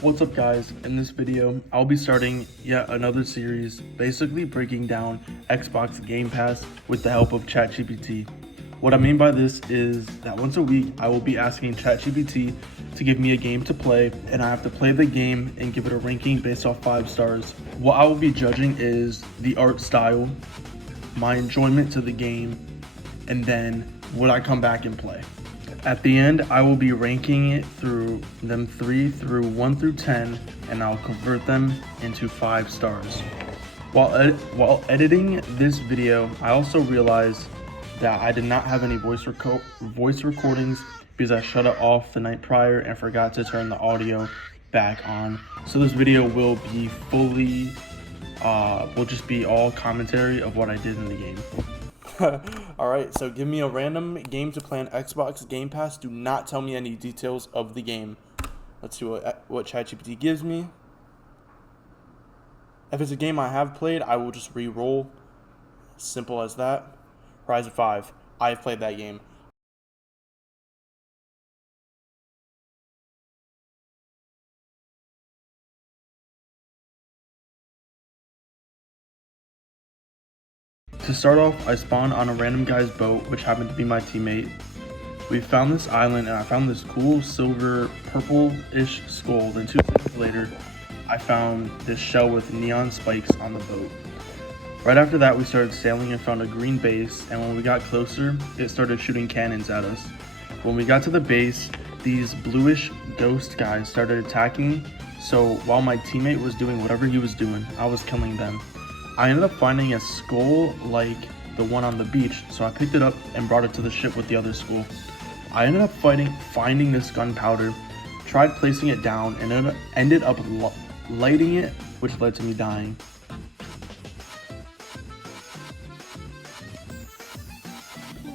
What's up guys, in this video I'll be starting yet another series basically breaking down Xbox Game Pass with the help of ChatGPT. What I mean by this is that once a week I will be asking ChatGPT to give me a game to play, and I have to play the game and give it a ranking based off 5 stars. What I will be judging is the art style, my enjoyment to the game, and then would I come back and play. At the end, I will be ranking it through them 1 through 10, and I'll convert them into 5 stars. While editing this video, I also realized that I did not have any voice recordings because I shut it off the night prior and forgot to turn the audio back on. So this video will be will just be all commentary of what I did in the game. Alright, so give me a random game to play on Xbox Game Pass. Do not tell me any details of the game. Let's see what ChatGPT gives me. If it's a game I have played, I will just re-roll. Simple as that. Horizon 5. I've played that game. To start off, I spawned on a random guy's boat, which happened to be my teammate. We found this island and I found this cool silver purple-ish skull. Then 2 seconds later, I found this shell with neon spikes on the boat. Right after that, we started sailing and found a green base, and when we got closer, it started shooting cannons at us. When we got to the base, these bluish ghost guys started attacking, so while my teammate was doing whatever he was doing, I was killing them. I ended up finding a skull like the one on the beach, so I picked it up and brought it to the ship with the other skull. I ended up finding this gunpowder, tried placing it down, and ended up lighting it, which led to me dying.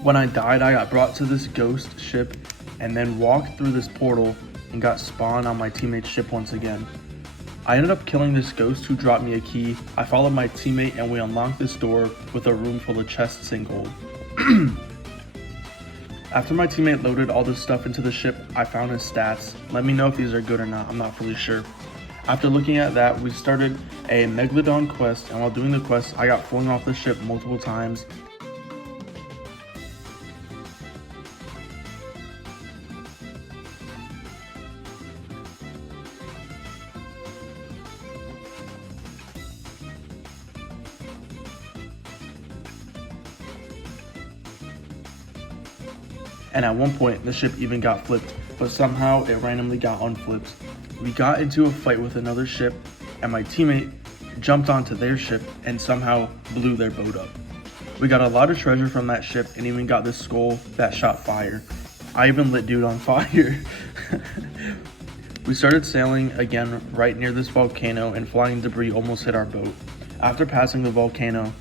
When I died, I got brought to this ghost ship and then walked through this portal and got spawned on my teammate's ship once again. I ended up killing this ghost who dropped me a key. I followed my teammate and we unlocked this door with a room full of chests and gold. After my teammate loaded all this stuff into the ship, I found his stats. Let me know if these are good or not, I'm not fully sure. After looking at that, we started a Megalodon quest, and while doing the quest, I got flung off the ship multiple times. And at one point, the ship even got flipped, but somehow it randomly got unflipped. We got into a fight with another ship, and my teammate jumped onto their ship and somehow blew their boat up. We got a lot of treasure from that ship and even got this skull that shot fire. I even lit dude on fire. We started sailing again right near this volcano, and flying debris almost hit our boat. After passing the volcano,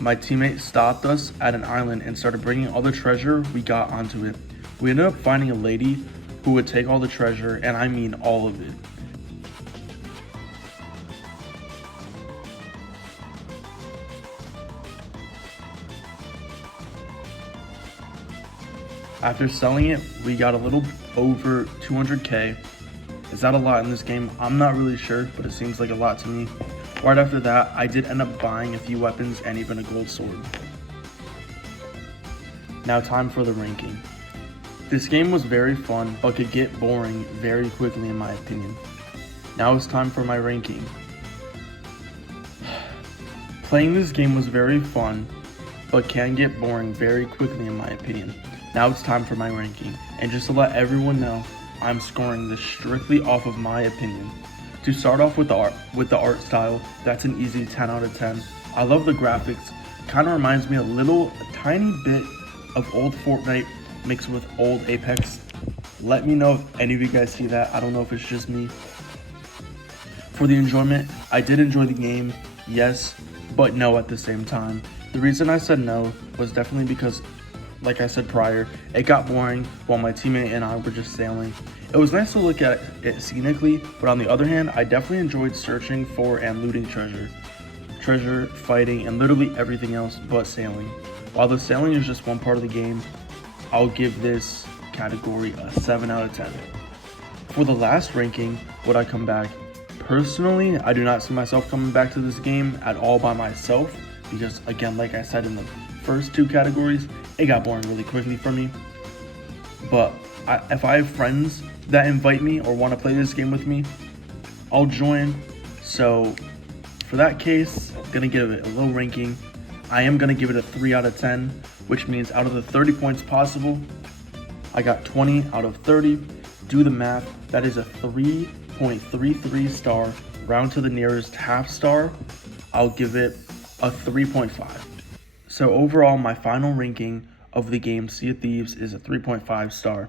my teammate stopped us at an island and started bringing all the treasure we got onto it. We ended up finding a lady who would take all the treasure, and I mean all of it. After selling it, we got a little over 200k. Is that a lot in this game? I'm not really sure, but it seems like a lot to me. Right after that, I did end up buying a few weapons and even a gold sword. Now time for the ranking. This game was very fun, but could get boring very quickly in my opinion. Now it's time for my ranking. Playing this game was very fun, but can get boring very quickly in my opinion. Now it's time for my ranking, and just to let everyone know, I'm scoring this strictly off of my opinion. To start off with the art style, that's an easy 10 out of 10. I love the graphics. Kind of reminds me a tiny bit of old Fortnite mixed with old Apex. Let me know if any of you guys see that. I don't know if it's just me. For the enjoyment, I did enjoy the game, yes, but no at the same time. The reason I said no was definitely because, like I said prior, it got boring while my teammate and I were just sailing. It was nice to look at it scenically, but on the other hand, I definitely enjoyed searching for and looting treasure, fighting, and literally everything else but sailing. While the sailing is just one part of the game, I'll give this category a 7 out of 10. For the last ranking, would I come back? Personally, I do not see myself coming back to this game at all by myself because, again, like I said in the first two categories, it got boring really quickly for me. But if I have friends that invite me or want to play this game with me, I'll join. So for that case, I'm gonna give it a low ranking. I am gonna give it a 3 out of 10, which means out of the 30 points possible, I got 20 out of 30. Do the math, that is a 3.33 star. Round to the nearest half star, I'll give it a 3.5. So overall, my final ranking of the game Sea of Thieves is a 3.5 star.